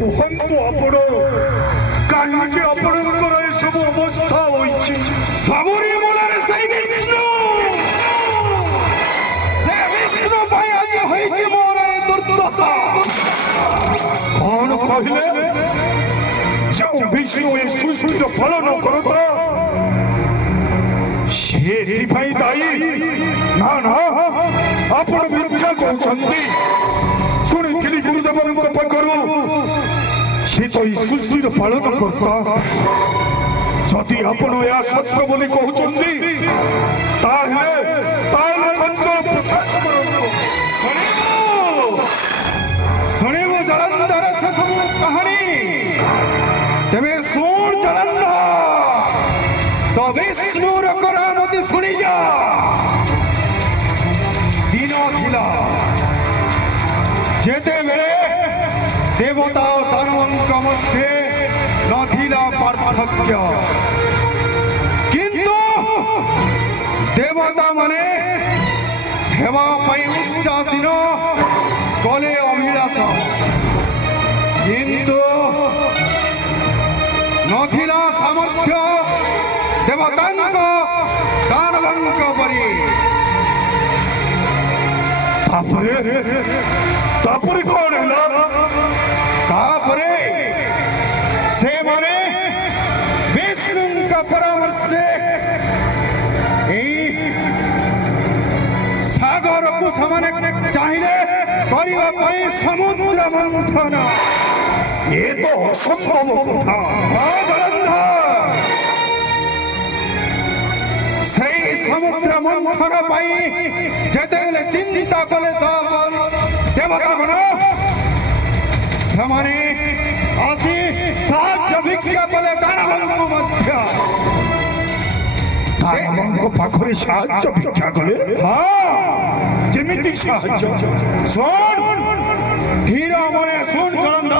କୁହନ୍ତୁ ଆପଣ କାହିଁକି ଆପଣଙ୍କର ଏସବୁ ଅବସ୍ଥା ହୋଇଛି? ସବୁରି ମୂଳରେ ସେଇ ବିଷ୍ଣୁ ପାଇଁ ଆଜି ହୋଇଛି ମୋର ଏ ଦୁର୍ଦ୍ଦଶା। କଣ କହିଲେ? ଯେଉଁ ବିଷ୍ଣୁ ଏ ସୃଷ୍ଟିର ପାଳନ କରୁଥିଲା ସେ ଏଥିପାଇଁ ଦାୟୀ? ନା ନା, ଆପଣ ମିଥ୍ୟା କହୁଛନ୍ତି। ଶୁଣିଥିଲି ଗୁରୁଦେବଙ୍କ ପାଖରୁ ସେ ତ ଏଇ ସୃଷ୍ଟିର ପାଳନ କର୍ତ୍ତା। ଯଦି ଆପଣ ଏହା ସତ୍ୟ ବୋଲି କହୁଛନ୍ତି ତାହେଲେ ଚଞ୍ଚଳ ପ୍ରକାଶ କରନ୍ତୁ। ଶୁଣିବୁ ଜଳନ୍ଧର ସେସବୁ କାହାଣୀ? ତେବେ ଶୁଣ ଜଳନ୍ଧର, ତ ବିଷ୍ଣୁର କରାମତି ଶୁଣି ଯା। ଦିନ ଥିଲା ଯେତେବେଳେ ଦେବତା ଓ ଦାନବଙ୍କ ମଧ୍ୟରେ ନଥିଲା ପାର୍ଥକ୍ୟ, କିନ୍ତୁ ଦେବତା ମାନେ ହେବା ପାଇଁ ଉଚ୍ଚାସୀନ କଲେ ଅଭିଳାଷ, କିନ୍ତୁ ନଥିଲା ସାମର୍ଥ୍ୟ ଦେବତାଙ୍କ ଦାନବଙ୍କ ପରି। ତାପରେ କଣ ହେଲା? ତାପରେ ସେମାନେ ବିଷ୍ଣୁଙ୍କ ପରାମର୍ଶେ ଏଇ ସାଗରକୁ ସେମାନେ ଚାହିଁଲେ କରିବା ପାଇଁ ସମୁଦ୍ର ମନ୍ଥନ। ଏ ତ ଅସମ୍ଭବ କଥା। ସେଇ ସମୁଦ୍ର ମନ୍ଥନ ପାଇଁ ଯେତେବେଳେ ଚିନ୍ତା କଲେ ଦେବତାଗଣ, ସେମାନେ ଆସି ସାହାଯ୍ୟ ଭିକ୍ଷା କଲେ ଦାନବଙ୍କୁ ମଧ୍ୟ। ଦାନବଙ୍କ ପାଖରେ ସାହାଯ୍ୟ ଭିକ୍ଷା କଲେ? ଯେମିତି ସାହାଯ୍ୟ? ଶୁଣ ଧୀର ମନେ ଶୁଣ ଜଳନ୍ଧର।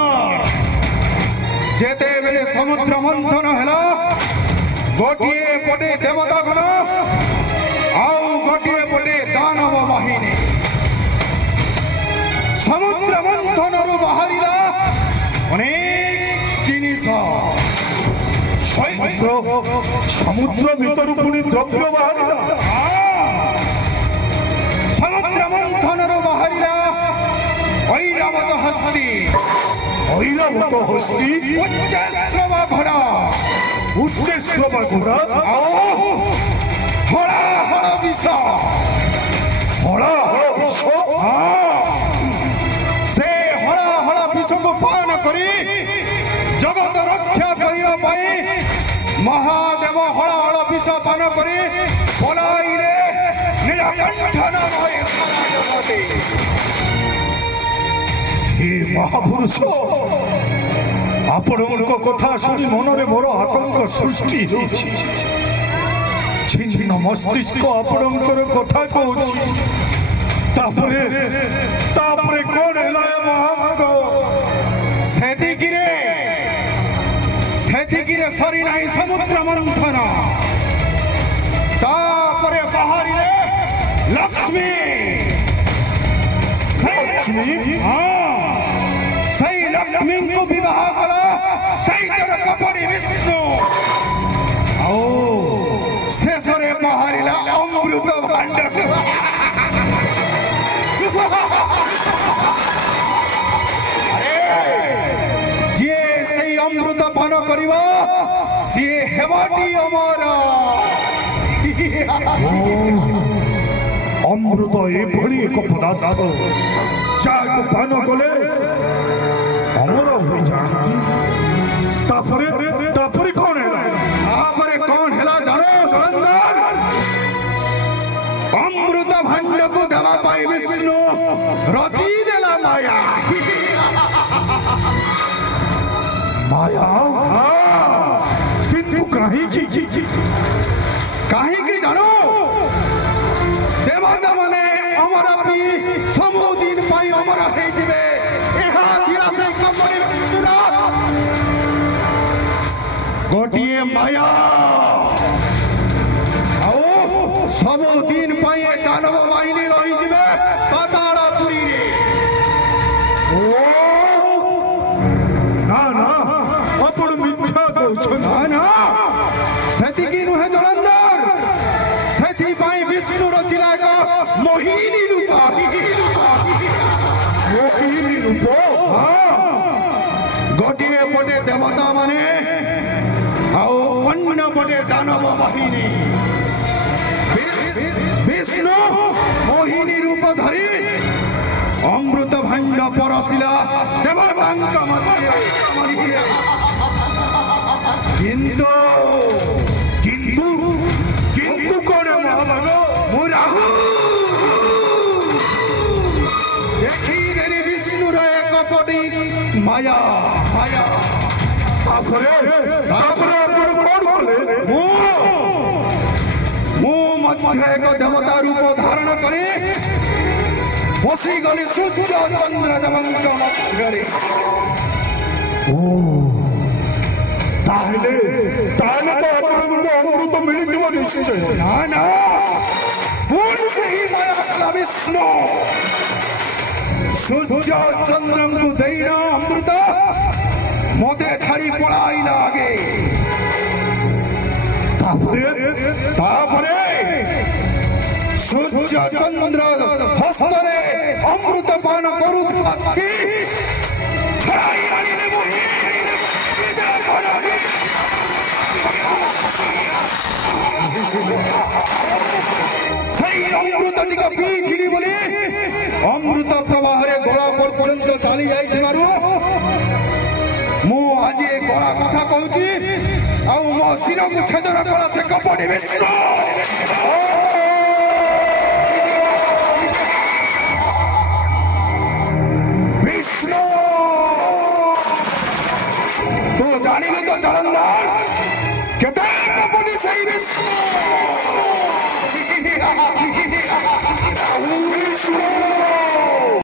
ଯେତେବେଳେ ସମୁଦ୍ର ମନ୍ଥନ ହେଲା, ଗୋଟିଏ ପଟେ ଦେବତାଗଣ ଆଉ ଗୋଟିଏ ପଟେ ଦାନବ ବାହିନୀ। ସମୁଦ୍ର ମନ୍ଥନରୁ ବାହାରିଲା ଅନେକ ଜିନିଷ। ସମୁଦ୍ର ଭିତରୁ ପୁଣି ଦ୍ରବ୍ୟ ବାହାରିଲା। ସମୁଦ୍ର ମନ୍ଥନରୁ ବାହାରିଲା ଐରାବତ ହସ୍ତି, ଉଚ୍ଚଶ୍ରବ ଘୋଡ଼ା, ଆଉ ହଳାହଳ ବିଷ। ସେ ହଳାହଳ ବିଷକୁ ପାନ କରି ଜଗତ ରକ୍ଷା କରିବା ପାଇଁ ମହାଦେବ ହଳାହଳ ବିଷ ପାନ କରି ପଳାଇଲେ ନୀଳକଣ୍ଠ ନାମରେ। ହେ ମହାପୁରୁଷ, ଆପଣଙ୍କ କଥା ଶୁଣି ମନରେ ମୋର ଆତଙ୍କ ସୃଷ୍ଟି ହେଉଛି। ଛିନ୍ନ ମସ୍ତିଷ୍କ ଆପଣଙ୍କର କଥା କହୁଛି। ତାପରେ କଣ ହେଲା ମହାଭାଗ? ସେତିକିରେ ସରି ନାହିଁ ସମୁଦ୍ର ମନ୍ଥନ। ତାପରେ ବାହାରିଲେ ଲକ୍ଷ୍ମୀ। ସେଇ ଲକ୍ଷ୍ମୀଙ୍କୁ ବିବାହ କଲା ସେଇଥର କପଡ଼ି ବିଷ୍ଣୁ। ଆଉ ଶେଷରେ ବାହାରିଲା ଅମୃତ ଭାଣ୍ଡ। ଯିଏ ସେଇ ଅମୃତ ପାନ କରିବ ସିଏ ହେବଟି ଅମର। ଅମୃତ ଏଭଳି ଏକ ପଦାର୍ଥ ଯାହାକୁ ପାନ କଲେ ଅମର ହୋଇଯାଆନ୍ତି। ତାପରେ କଣ ହେଲା? ତାପରେ କଣ ହେଲା ଜାଣ ଜଳନ୍ଧର? ଅମୃତ ଭାଣ୍ଡକୁ ଦେବା ପାଇଁ ବିଷ୍ଣୁ ରଚି ଦେଲା ମାୟା। କିନ୍ତୁ କାହିଁକି ଜାଣୁ? ଦେବତା ମାନେ ଅମର ବି ସବୁଦିନ ପାଇଁ ଅମର ହେଇଯିବେ। ଏହା ଥିଲା ସେ କପଡ଼ି ବିଷ୍ଣୁର ଗୋଟିଏ ମାୟା। ଆଉ ସବୁଦିନ ପାଇଁ ଦାନବ ବାହିନୀ ରହିଯିବେ ପାତାଳ ପୁରୀରେ। ସେତିକି ନୁହେଁ ଜଳନ୍ଧର, ସେଥିପାଇଁ ବିଷ୍ଣୁ ରଚିଲା ଏକ ମୋହିନୀ ରୂପ। ମୋହିନୀ ରୂପ ଗୋଟିଏ ପଟେ ଦେବତା ମାନେ ଆଉ ଅନ୍ୟ ପଟେ ଦାନବ ବାହିନୀ। ବିଷ୍ଣୁ ମୋହିନୀ ରୂପ ଧରି ଅମୃତ ଭାଣ୍ଡ ପରସିଲା ଦେବତାଙ୍କ ମଧ୍ୟରେ। କିନ୍ତୁ କିନ୍ତୁ କିନ୍ତୁ କଣ ମହାଭାଗ? ମୁଁ ରାହୁ ଦେଖିଦେଲି ବିଷ୍ଣୁର ଏକ ପଟି ମାୟା ମାୟା। ତାପରେ ତାପରେ ଆପଣ କଣ କଲେ? ମୁଁ ମଧ୍ୟ ଏକ ଦେବତା ରୂପ ଧାରଣ କରି ବସିଗଲି ସୂର୍ଯ୍ୟ ଚନ୍ଦ୍ର ଦେବଙ୍କ ମଧ୍ୟରେ। ତାହେଲେ ତାହେଲେ ତ ଆପଣଙ୍କୁ ଅମୃତ ମିଳିଯିବ ନିଶ୍ଚୟ। ନା ନା, ପୁଣି ସେହି ମାୟା କଲା ବିଷ୍ଣୁ। ସୂର୍ଯ୍ୟ ଚନ୍ଦ୍ରଙ୍କୁ ଦେଇନ ଅମୃତ ମତେ ଛାଡ଼ି ପଳାଇଲା ଆଗେ। ତାପରେ ସୂର୍ଯ୍ୟ ଚନ୍ଦ୍ର ହସ୍ତରେ ଅମୃତ ପାନ କରୁଥିବା ଛଡ଼ାଇ ଆଣିଲେ ମୋହି। ସେଇ ଅମୃତ ଟିକ ପିଇଥିଲି ବୋଲି ଅମୃତ ପ୍ରବାହରେ ଗଳା ପର୍ଯ୍ୟନ୍ତ ଚାଲି ଯାଇଥିବାରୁ ମୁଁ ଆଜି ଏ ଗଳା କଥା କହୁଛି, ଆଉ ମୋ ଶିରକୁ ଛେଦନ କଲା ସେ କପଟି ବିଷ୍ଣୁ। ବିଷ୍ଣୁ ତୁ ଜାଣିଲୁ ତ ଜଳନ୍ଧର, କେତେ କପଟି ସେଇ ବିଷ୍ଣୁ।